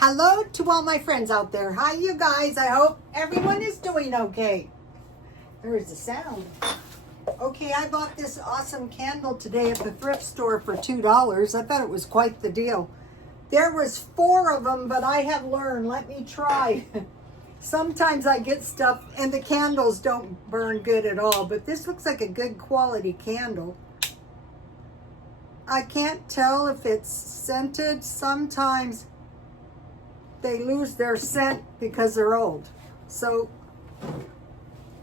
Hello to all my friends out there. Hi, you guys. I hope everyone is doing okay. There is the sound. Okay, I bought this awesome candle today at the thrift store for $2. I thought it was quite the deal. There was 4 of them, but I have learned, let me try. Sometimes I get stuff and the candles don't burn good at all, but this looks like a good quality candle. I can't tell if it's scented. Sometimes they lose their scent because they're old. So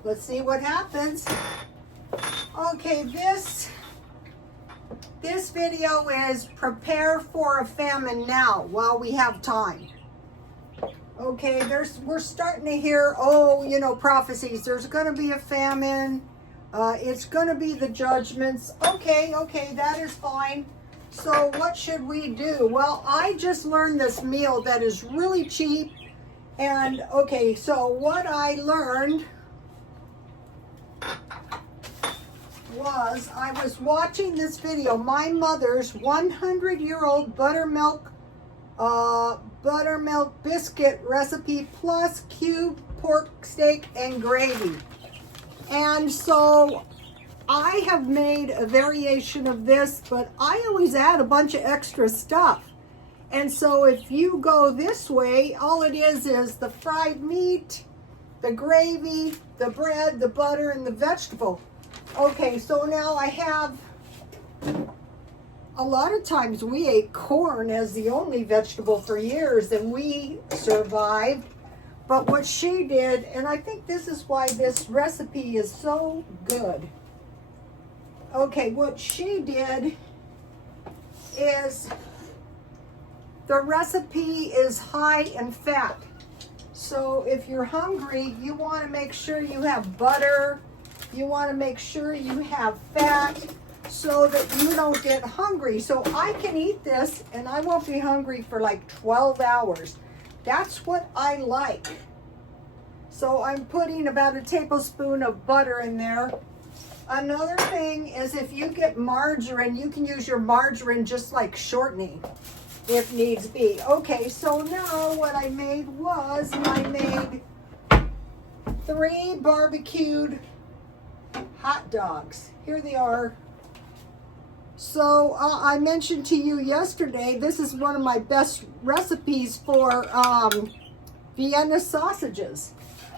let's see what happens. Okay, this video is prepare for a famine now while we have time. Okay, we're starting to hear, prophecies. There's going to be a famine. It's going to be the judgments. Okay, that is fine. So what should we do? Well, I just learned this meal that is really cheap. And okay, so what I learned was I was watching this video, my mother's 100-year-old buttermilk biscuit recipe plus cube pork steak and gravy. And so I have made a variation of this, but I always add a bunch of extra stuff. And so if you go this way, all it is the fried meat, the gravy, the bread, the butter, and the vegetable. Okay, so now I have, a lot of times we ate corn as the only vegetable for years and we survived. But what she did, and I think this is why this recipe is so good. Okay, what she did is the recipe is high in fat. So if you're hungry, you want to make sure you have butter. You want to make sure you have fat so that you don't get hungry. So I can eat this and I won't be hungry for like 12 hours. That's what I like. So I'm putting about a tablespoon of butter in there. Another thing is if you get margarine, you can use your margarine just like shortening if needs be. Okay, so now what I made was I made 3 barbecued hot dogs. Here they are. So I mentioned to you yesterday, this is one of my best recipes for Vienna sausages.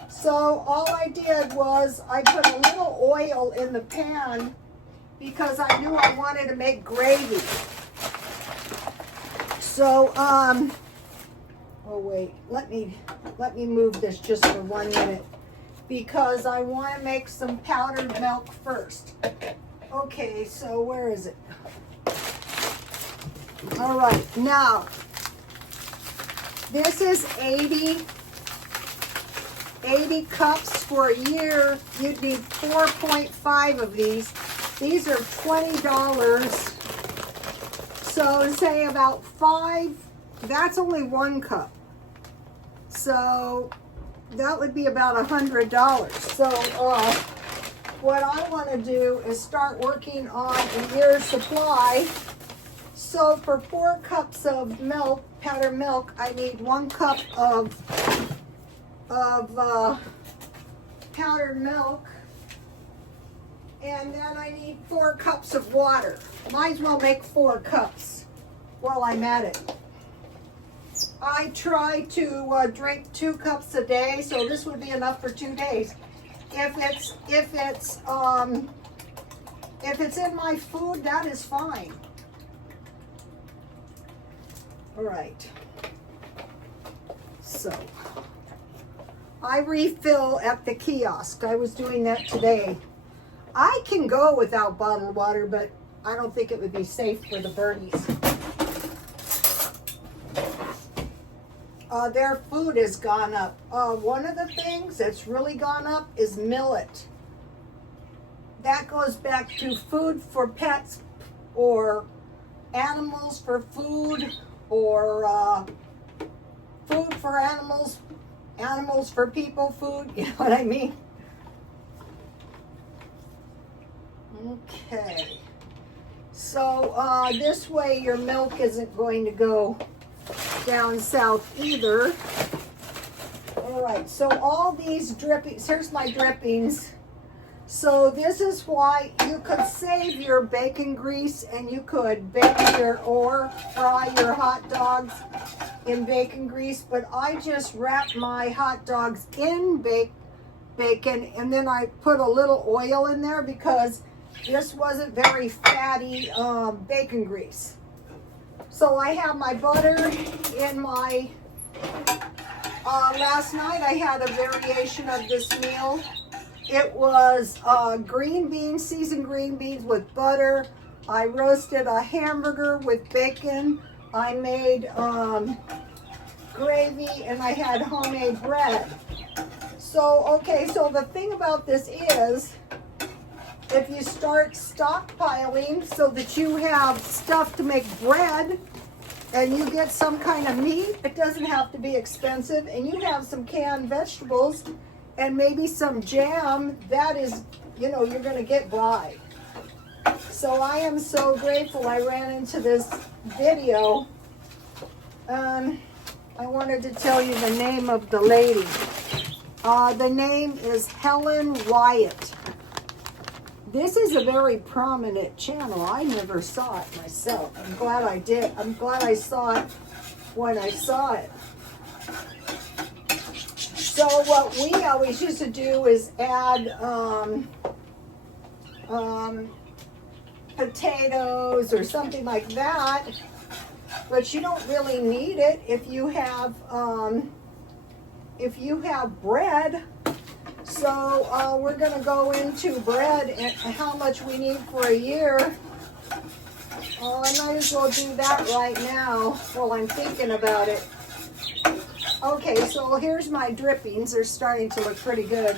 So all I did was I put a little oil in the pan because I knew I wanted to make gravy. So, oh wait, let me move this just for 1 minute because I want to make some powdered milk first. Okay, so where is it? All right, now this is 80 cups for a year. You'd need 4.5 of these. These are $20. So say about 5, that's only 1 cup. So that would be about $100. So what I want to do is start working on a year's supply. So for 4 cups of milk, powdered milk, I need 1 cup of powdered milk, and then I need 4 cups of water. Might as well make 4 cups while I'm at it. I try to drink 2 cups a day, so this would be enough for 2 days. If it's in my food, that is fine. All right. So I refill at the kiosk. I was doing that today. I can go without bottled water, but I don't think it would be safe for the birdies. Their food has gone up. One of the things that's really gone up is millet. That goes back to food for pets or animals for food or food for animals, animals for people food. You know what I mean? Okay. So this way your milk isn't going to go down south either. All right, so all these drippings, here's my drippings. So this is why you could save your bacon grease and you could bake or fry your hot dogs in bacon grease, but I just wrap my hot dogs in bacon and then I put a little oil in there because this wasn't very fatty bacon grease. So I have my butter in my, last night I had a variation of this meal. It was green beans, seasoned green beans with butter. I roasted a hamburger with bacon. I made gravy and I had homemade bread. So, okay, so the thing about this is, if you start stockpiling so that you have stuff to make bread and you get some kind of meat, it doesn't have to be expensive, and you have some canned vegetables and maybe some jam, that is, you know, you're going to get by. So I am so grateful I ran into this video. I wanted to tell you the name of the lady. The name is Helen Wyatt. This is a very prominent channel. I never saw it myself. I'm glad I did. I'm glad I saw it when I saw it. So what we always used to do is add potatoes or something like that, but you don't really need it if you have bread. So we're going to go into bread and how much we need for a year. I might as well do that right now while I'm thinking about it. Okay, so here's my drippings. They're starting to look pretty good.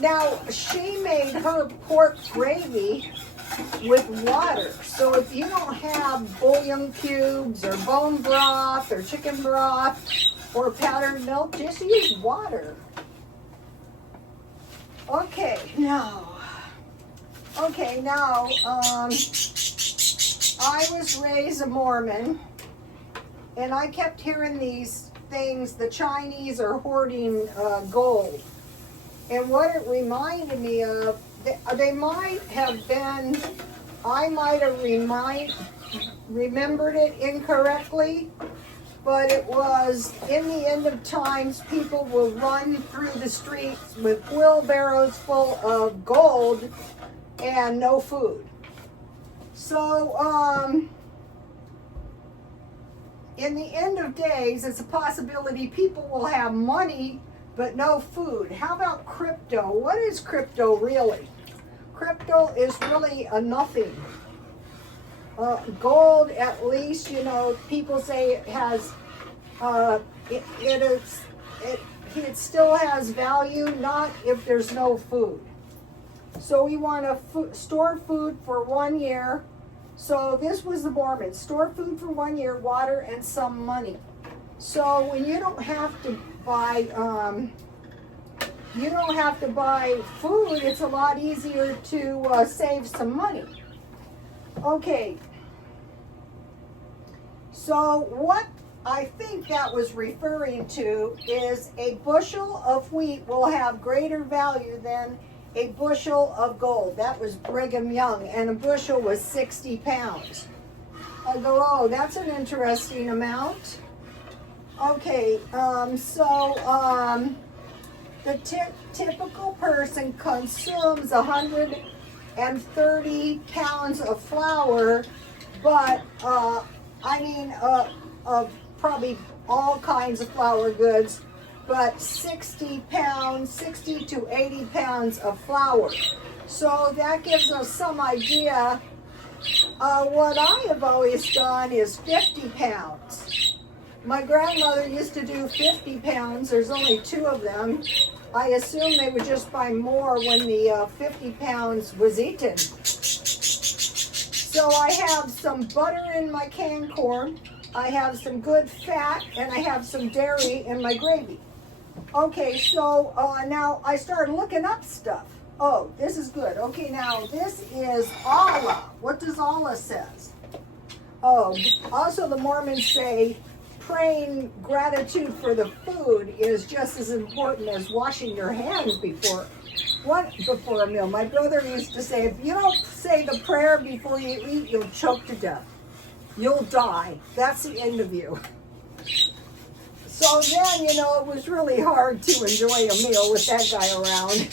Now, she made her pork gravy with water. So if you don't have bouillon cubes or bone broth or chicken broth or powdered milk, just use water. Okay, now, I was raised a Mormon, and I kept hearing these things, the Chinese are hoarding gold. And what it reminded me of, they might have been, I might have remembered it incorrectly, but it was, in the end of times, people will run through the streets with wheelbarrows full of gold and no food. So, in the end of days, it's a possibility people will have money but no food. How about crypto? What is crypto really? Crypto is really a nothing. Gold, at least, you know, people say it has, it still has value, not if there's no food. So we want to store food for 1 year. So this was the Mormons. Store food for 1 year, water, and some money. So when you don't have to buy, food, it's a lot easier to save some money. Okay. So what I think that was referring to is a bushel of wheat will have greater value than a bushel of gold. That was Brigham Young, and a bushel was 60 pounds. I go, oh, that's an interesting amount. Okay, the typical person consumes 130 pounds of flour, but of probably all kinds of flour goods, but 60 to 80 pounds of flour. So that gives us some idea. What I have always done is 50 pounds. My grandmother used to do 50 pounds. There's only 2 of them. I assume they would just buy more when the 50 pounds was eaten. So I have some butter in my canned corn. I have some good fat, and I have some dairy in my gravy. Okay, so now I started looking up stuff. Oh, this is good. Okay, now this is Allah. What does Allah says? Oh, also the Mormons say praying gratitude for the food is just as important as washing your hands before a meal. My brother used to say, if you don't say the prayer before you eat, you'll choke to death. You'll die. That's the end of you. So then, you know, it was really hard to enjoy a meal with that guy around.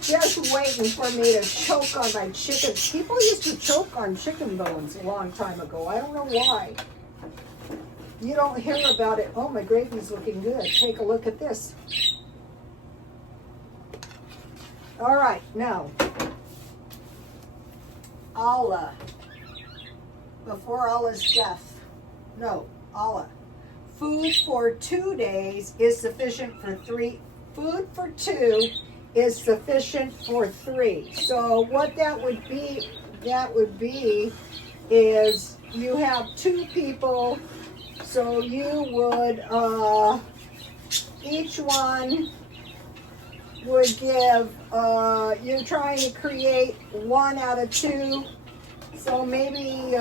Just waiting for me to choke on my chicken. People used to choke on chicken bones a long time ago. I don't know why. You don't hear about it. Oh, my gravy's looking good. Take a look at this. All right, now, Allah, before Allah's death, no, Allah. Food for 2 days is sufficient for 3. Food for 2 is sufficient for 3. So what that would be is you have 2 people, so you would, each one would give, you're trying to create 1 out of 2, so maybe,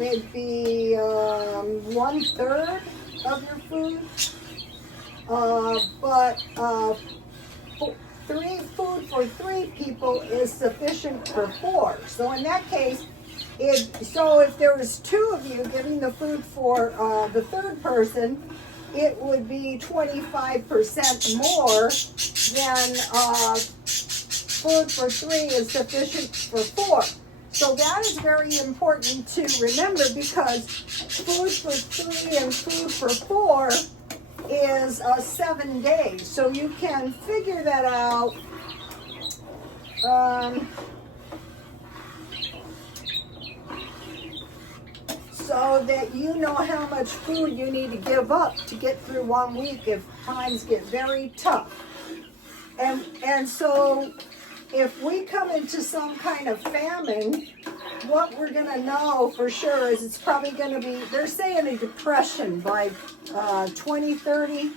it'd be 1/3 of your food, but food for 3 people is sufficient for 4. So in that case, so if there was 2 of you giving the food for the 3rd person, it would be 25% more than food for 3 is sufficient for 4. So that is very important to remember, because food for 3 and food for 4 is 7 days. So you can figure that out. So that you know how much food you need to give up to get through 1 week if times get very tough. And so if we come into some kind of famine, what we're going to know for sure is it's probably going to be, they're saying a depression by 2030.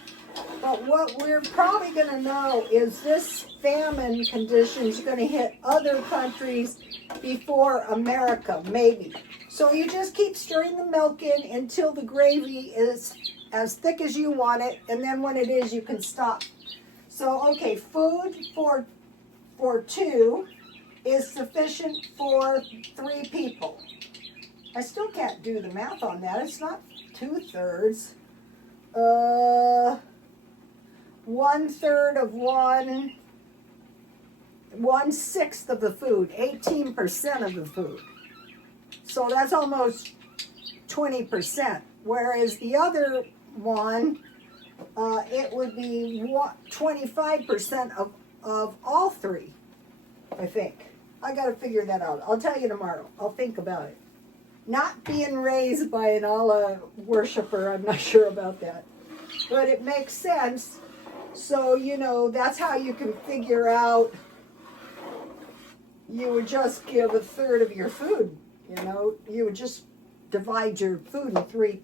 But what we're probably going to know is this famine condition is going to hit other countries before America, maybe. So you just keep stirring the milk in until the gravy is as thick as you want it, and then when it is, you can stop. So, okay, food for 2 is sufficient for 3 people. I still can't do the math on that. It's not 2/3. 1/3 of 1/6 of the food, 18% of the food. So that's almost 20%. Whereas the other one, it would be 25% of all 3, I think. I got to figure that out. I'll tell you tomorrow. I'll think about it. Not being raised by an Allah worshiper, I'm not sure about that. But it makes sense. So, you know, that's how you can figure out you would just give 1/3 of your food. You know, you would just divide your food in 3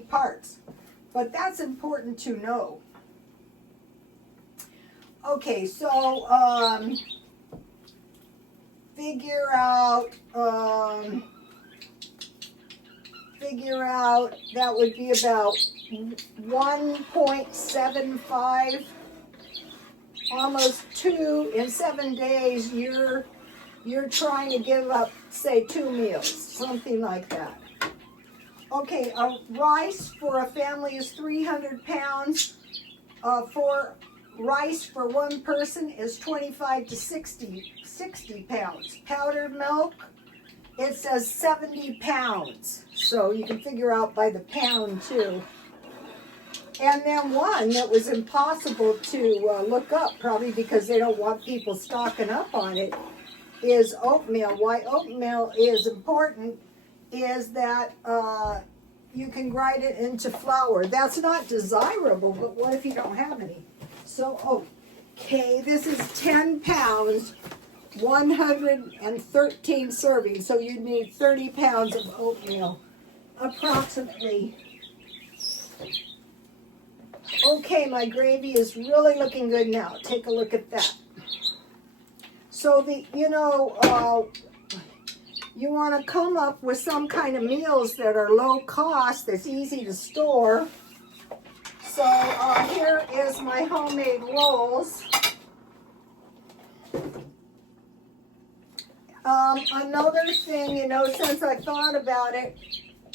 parts. But that's important to know. Okay, so figure out that would be about 1.75, almost 2 in 7 days. You're trying to give up, say, 2 meals, something like that. Okay, rice for a family is 300 pounds. For rice for 1 person is 25 to 60 pounds. Powdered milk, it says 70 pounds. So you can figure out by the pound too. And then one that was impossible to look up, probably because they don't want people stocking up on it, is oatmeal. Why oatmeal is important is that you can grind it into flour. That's not desirable, but what if you don't have any? So, okay, this is 10 pounds, 113 servings. So you need 30 pounds of oatmeal, approximately. Okay, my gravy is really looking good now. Take a look at that. So you want to come up with some kind of meals that are low cost, that's easy to store. So here is my homemade rolls. Another thing, you know, since I thought about it,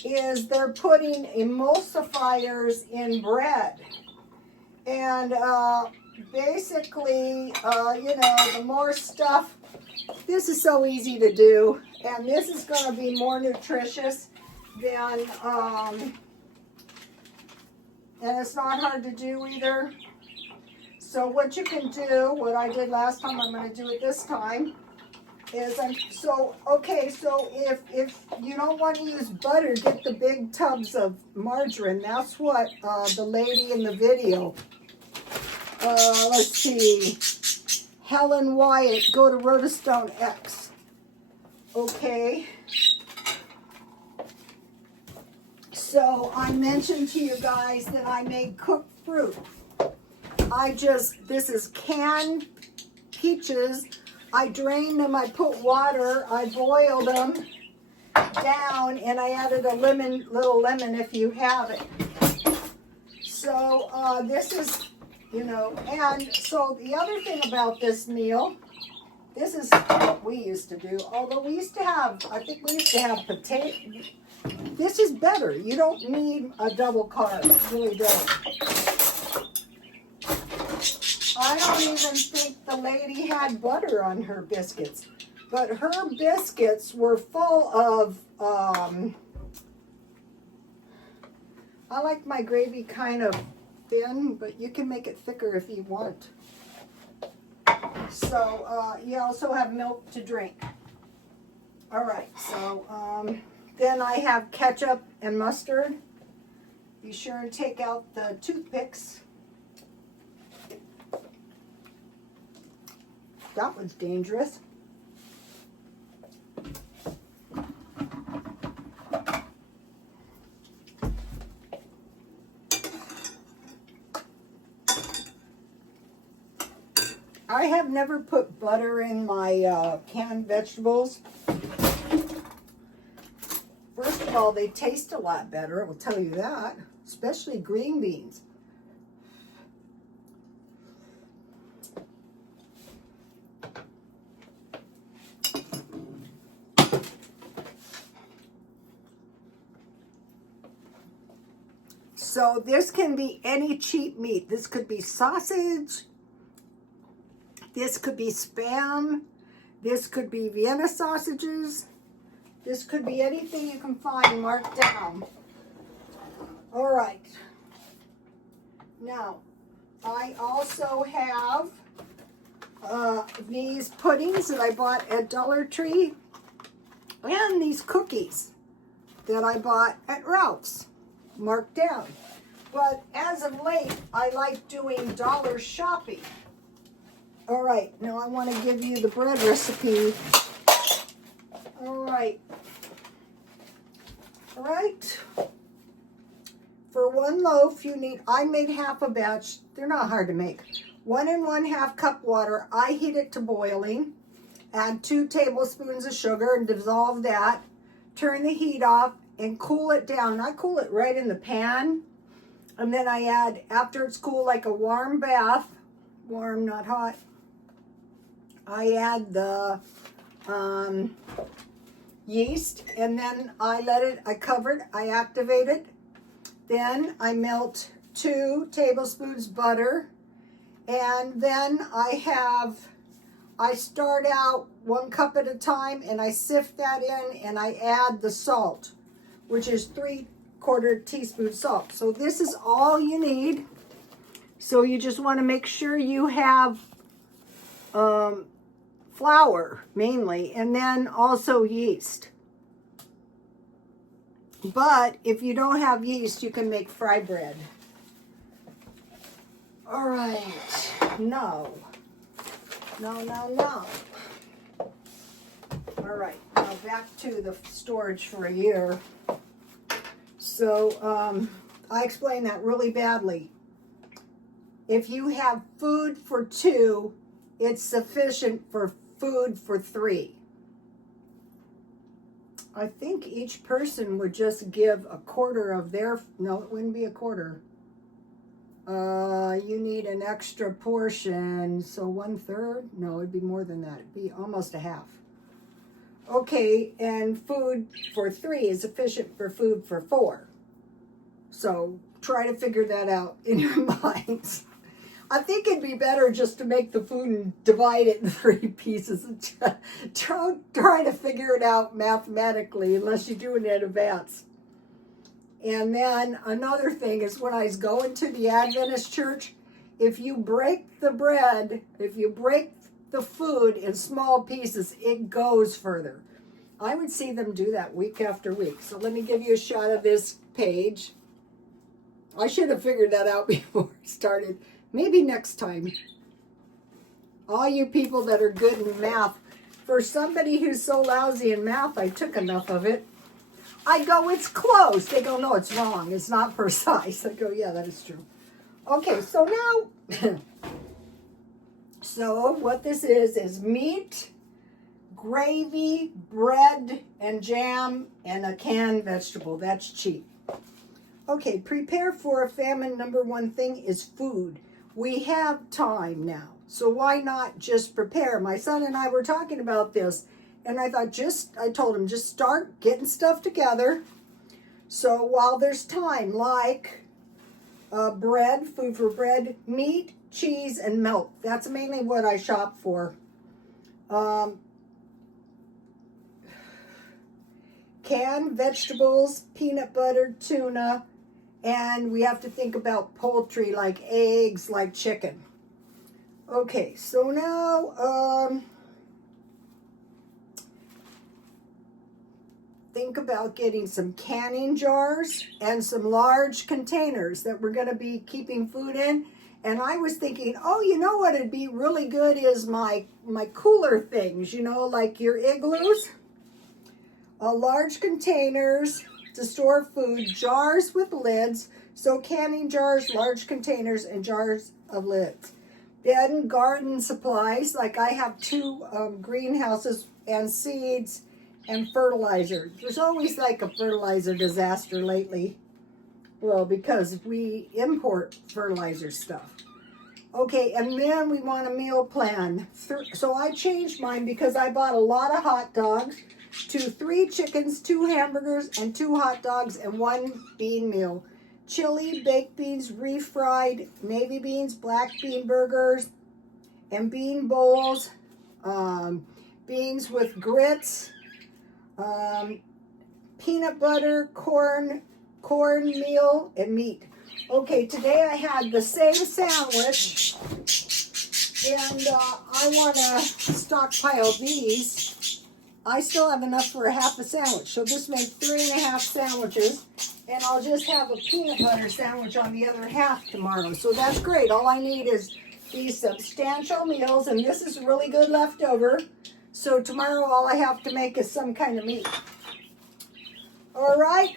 is they're putting emulsifiers in bread. And basically, you know, the more stuff, this is so easy to do. And this is going to be more nutritious than, and it's not hard to do either. So what you can do, what I did last time, I'm going to do it this time, is so if you don't want to use butter, get the big tubs of margarine. That's what the lady in the video, let's see, Helen Wyatt, go to Rotostone X. Okay. So I mentioned to you guys that I made cooked fruit. This is canned peaches. I drained them, I put water, I boiled them down, and I added a little lemon if you have it. So this is, you know, and so the other thing about this meal, this is what we used to do, although we used to have, I think we used to have potato. This is better. You don't need a double carb, you really don't. I don't even think the lady had butter on her biscuits, but her biscuits were full of, I like my gravy kind of thin, but you can make it thicker if you want. So you also have milk to drink. All right, so then I have ketchup and mustard. Be sure and take out the toothpicks. That was dangerous. I have never put butter in my canned vegetables. First of all, they taste a lot better, I will tell you that, especially green beans. So this can be any cheap meat. This could be sausage. This could be Spam. This could be Vienna sausages. This could be anything you can find marked down. All right. Now, I also have these puddings that I bought at Dollar Tree and these cookies that I bought at Ralph's, marked down. But as of late, I like doing dollar shopping. All right, now I want to give you the bread recipe. All right. All right. For one loaf, you need, I made half a batch. They're not hard to make. 1 1/2 cup water. I heat it to boiling. Add 2 tablespoons of sugar and dissolve that. Turn the heat off and cool it down. I cool it right in the pan. And then I add, after it's cool, like a warm bath, warm, not hot, I add the yeast, and then I cover it, I activate it. Then I melt 2 tablespoons butter, and then I start out 1 cup at a time, and I sift that in, and I add the salt, which is 3/4 teaspoon salt. So this is all you need. So you just want to make sure you have flour mainly, and then also yeast. But if you don't have yeast, you can make fry bread. All right, no. All right, now back to the storage for a year. So I explained that really badly. If you have food for 2, it's sufficient for food for 3. I think each person would just give a quarter of their, no, it wouldn't be a quarter. You need an extra portion, so 1/3? No, it'd be more than that. It'd be almost a half. Okay, and food for 3 is sufficient for food for 4. So try to figure that out in your minds. I think it'd be better just to make the food and divide it in 3 pieces. Don't try to figure it out mathematically unless you do it in advance. And then another thing is when I was going to the Adventist church, if you break the bread, if you break the food in small pieces, it goes further. I would see them do that week after week. So let me give you a shot of this page. I should have figured that out before I started. Maybe next time. All you people that are good in math, for somebody who's so lousy in math, I took enough of it. I go, it's close. They go, no, it's wrong. It's not precise. I go, yeah, that is true. Okay, so now, so what this is meat, gravy, bread, and jam, and a canned vegetable. That's cheap. Okay, prepare for a famine. Number 1 thing is food. We have time now, so why not just prepare? My son and I were talking about this. And I thought I told him, just start getting stuff together. So while there's time, like bread, food for bread, meat, cheese, and milk. That's mainly what I shop for. Canned vegetables, peanut butter, tuna, and we have to think about poultry like eggs, like chicken. Okay, so now, think about getting some canning jars and some large containers that we're going to be keeping food in. And I was thinking, oh, you know what would be really good is my cooler things, you know, like your igloos. Large containers to store food, jars with lids. So canning jars, large containers, and jars of lids. Then garden supplies, like I have 2 greenhouses and seeds and fertilizer. There's always like a fertilizer disaster lately. Well, because we import fertilizer stuff. Okay, and then we want a meal plan. So I changed mine because I bought a lot of hot dogs to 3 chickens, 2 hamburgers, and 2 hot dogs, and 1 bean meal. Chili, baked beans, refried, navy beans, black bean burgers, and bean bowls, beans with grits, peanut butter, corn meal, and meat. Okay, today I had the same sandwich, and I want to stockpile these. I still have enough for a half a sandwich, so this made 3.5 sandwiches, and I'll just have a peanut butter sandwich on the other half tomorrow. So that's great. All I need is these substantial meals, and this is really good leftover. So tomorrow all I have to make is some kind of meat. All right.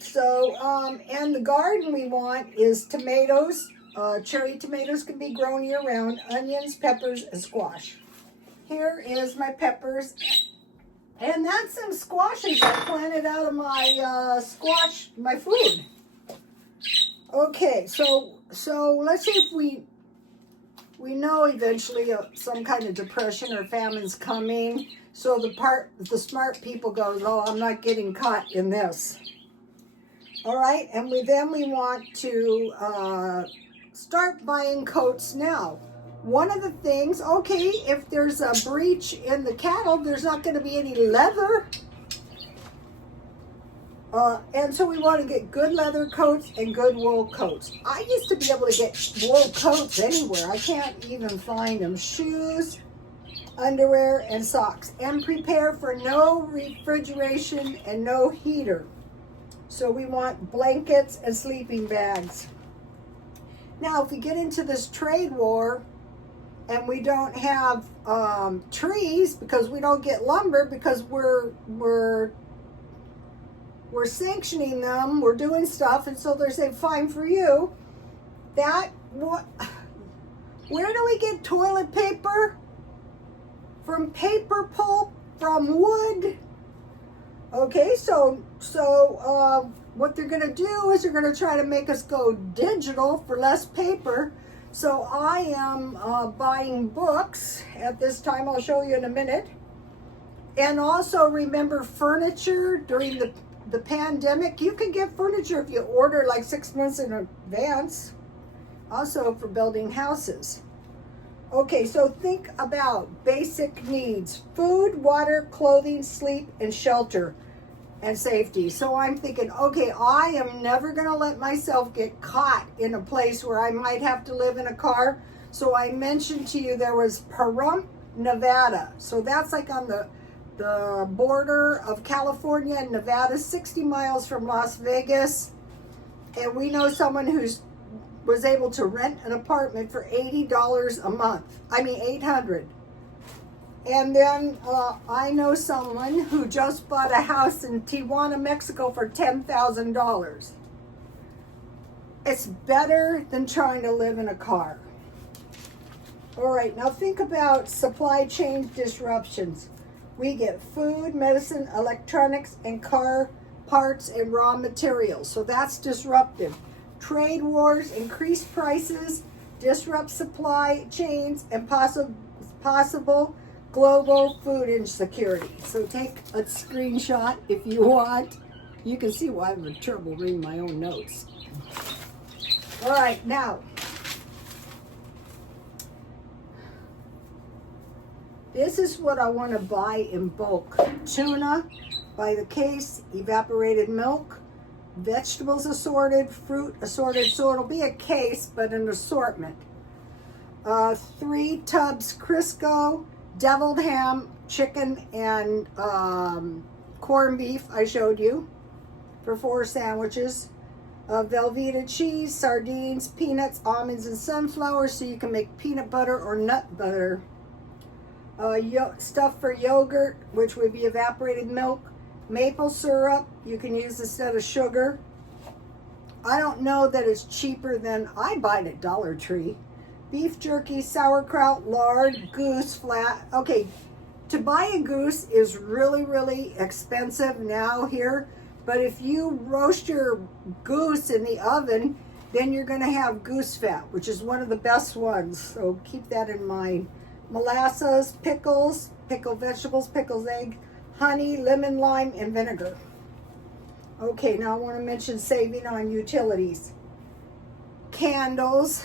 So, and the garden we want is tomatoes. Cherry tomatoes can be grown year-round. Onions, peppers, and squash. Here is my peppers. And that's some squashes I planted out of my my food. Okay, so let's see if we know eventually some kind of depression or famine's coming. So the smart people goes, oh, I'm not getting caught in this. All right, and then we want to start buying coats now. One of the things, okay, if there's a breach in the cattle, there's not going to be any leather. And so we want to get good leather coats and good wool coats. I used to be able to get wool coats anywhere. I can't even find them. Shoes, underwear, and socks. And prepare for no refrigeration and no heater. So we want blankets and sleeping bags. Now, if we get into this trade war and we don't have trees because we don't get lumber because we're sanctioning them, we're doing stuff, and so they're saying, fine for you. Where do we get toilet paper? From paper pulp, from wood. Okay, what they're going to do is they're going to try to make us go digital for less paper. So I am buying books at this time. I'll show you in a minute. And also remember furniture during the pandemic. You can get furniture if you order like 6 months in advance. Also for building houses. Okay, so think about basic needs: food, water, clothing, sleep, and shelter, and safety. So I'm thinking, okay, I am never going to let myself get caught in a place where I might have to live in a car. So I mentioned to you there was Pahrump, Nevada. So that's like on the border of California and Nevada, 60 miles from Las Vegas. And we know someone who's was able to rent an apartment for $80 a month. I mean, $800. And then I know someone who just bought a house in Tijuana, Mexico for $10,000. It's better than trying to live in a car. All right, now think about supply chain disruptions. We get food, medicine, electronics, and car parts and raw materials. So that's disruptive. Trade wars increase prices, disrupt supply chains, and possible global food insecurity. So take a screenshot if you want. You can see why I'm in trouble reading my own notes. All right, now, this is what I want to buy in bulk. Tuna by the case, evaporated milk, vegetables assorted, fruit assorted. So it'll be a case, but an assortment. 3 tubs Crisco, deviled ham, chicken, and corned beef I showed you for 4 sandwiches. Velveeta cheese, sardines, peanuts, almonds, and sunflower, so you can make peanut butter or nut butter. Stuff for yogurt, which would be evaporated milk. Maple syrup, you can use instead of sugar. I don't know that it's cheaper than I buy it at Dollar Tree. Beef jerky, sauerkraut, lard, goose flat. Okay, to buy a goose is really, really expensive now here. But if you roast your goose in the oven, then you're going to have goose fat, which is one of the best ones. So keep that in mind. Molasses, pickles, pickled vegetables, pickles, egg, honey, lemon, lime, and vinegar. Okay, now I want to mention saving on utilities. Candles.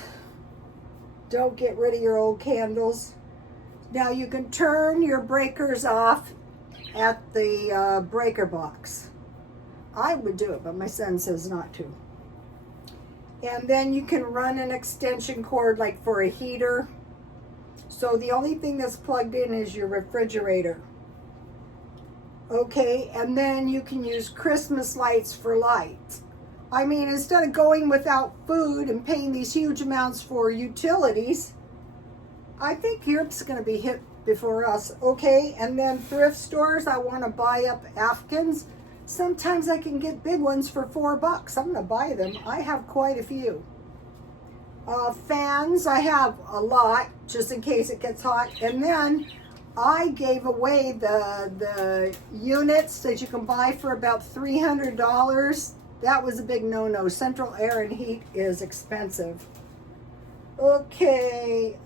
Don't get rid of your old candles. Now you can turn your breakers off at the breaker box. I would do it, but my son says not to. And then you can run an extension cord like for a heater. So the only thing that's plugged in is your refrigerator. Okay, and then you can use Christmas lights for lights. I mean, instead of going without food and paying these huge amounts for utilities, I think Europe's going to be hit before us. Okay, and then thrift stores, I want to buy up Afghans. Sometimes I can get big ones for $4. I'm going to buy them. I have quite a few. Fans, I have a lot, just in case it gets hot. And then I gave away the units that you can buy for about $300. That was a big no-no. Central air and heat is expensive. Okay.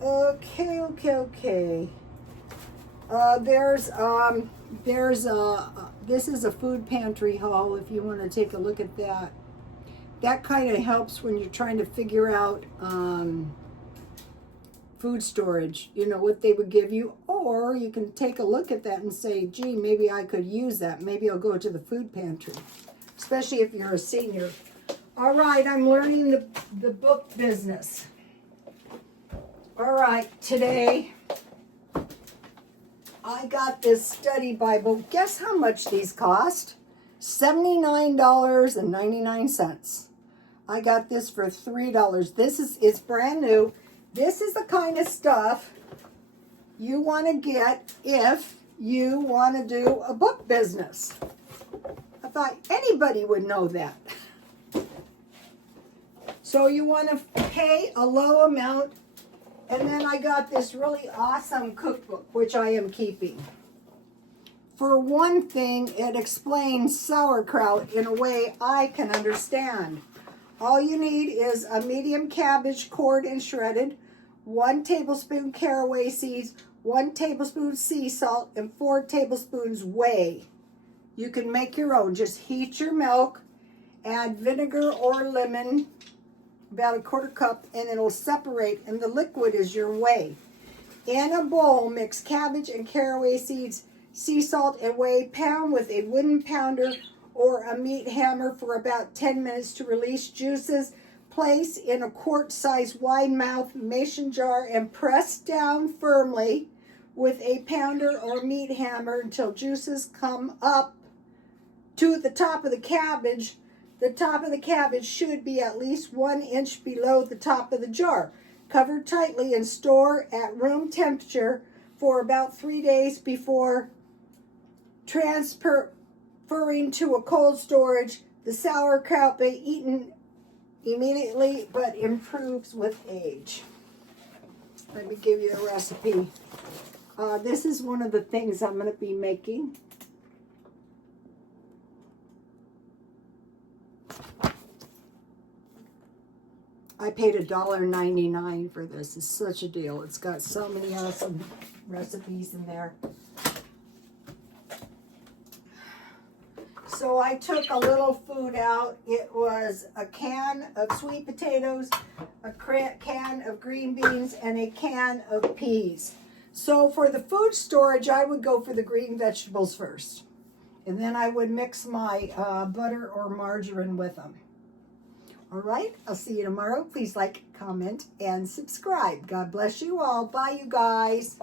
This is a food pantry haul if you want to take a look at that. That kind of helps when you're trying to figure out food storage, you know, what they would give you. Or you can take a look at that and say, gee, maybe I could use that. Maybe I'll go to the food pantry, especially if you're a senior. All right, I'm learning the book business. All right, today I got this study Bible. Guess how much these cost? $79.99. I got this for $3. It's brand new. This is the kind of stuff you want to get if you want to do a book business. I thought anybody would know that. So you want to pay a low amount. And then I got this really awesome cookbook, which I am keeping. For one thing, it explains sauerkraut in a way I can understand. All you need is a medium cabbage cored and shredded, 1 tablespoon caraway seeds, 1 tablespoon sea salt, and 4 tablespoons whey. You can make your own. Just heat your milk, add vinegar or lemon, about a 1/4 cup, and it'll separate, and the liquid is your whey. In a bowl, mix cabbage and caraway seeds, sea salt, and whey. Pound with a wooden pounder or a meat hammer for about 10 minutes to release juices. Place in a quart-sized wide-mouth mason jar and press down firmly with a pounder or meat hammer until juices come up to the top of the cabbage. The top of the cabbage should be at least 1 inch below the top of the jar. Cover tightly and store at room temperature for about 3 days before transferring to a cold storage. The sauerkraut may be eaten immediately but improves with age. Let me give you the recipe. This is one of the things I'm going to be making. I paid $1.99 for this. It's such a deal. It's got so many awesome recipes in there. So I took a little food out. It was a can of sweet potatoes, a can of green beans, and a can of peas. So for the food storage, I would go for the green vegetables first. And then I would mix my butter or margarine with them. All right, I'll see you tomorrow. Please like, comment, and subscribe. God bless you all. Bye, you guys.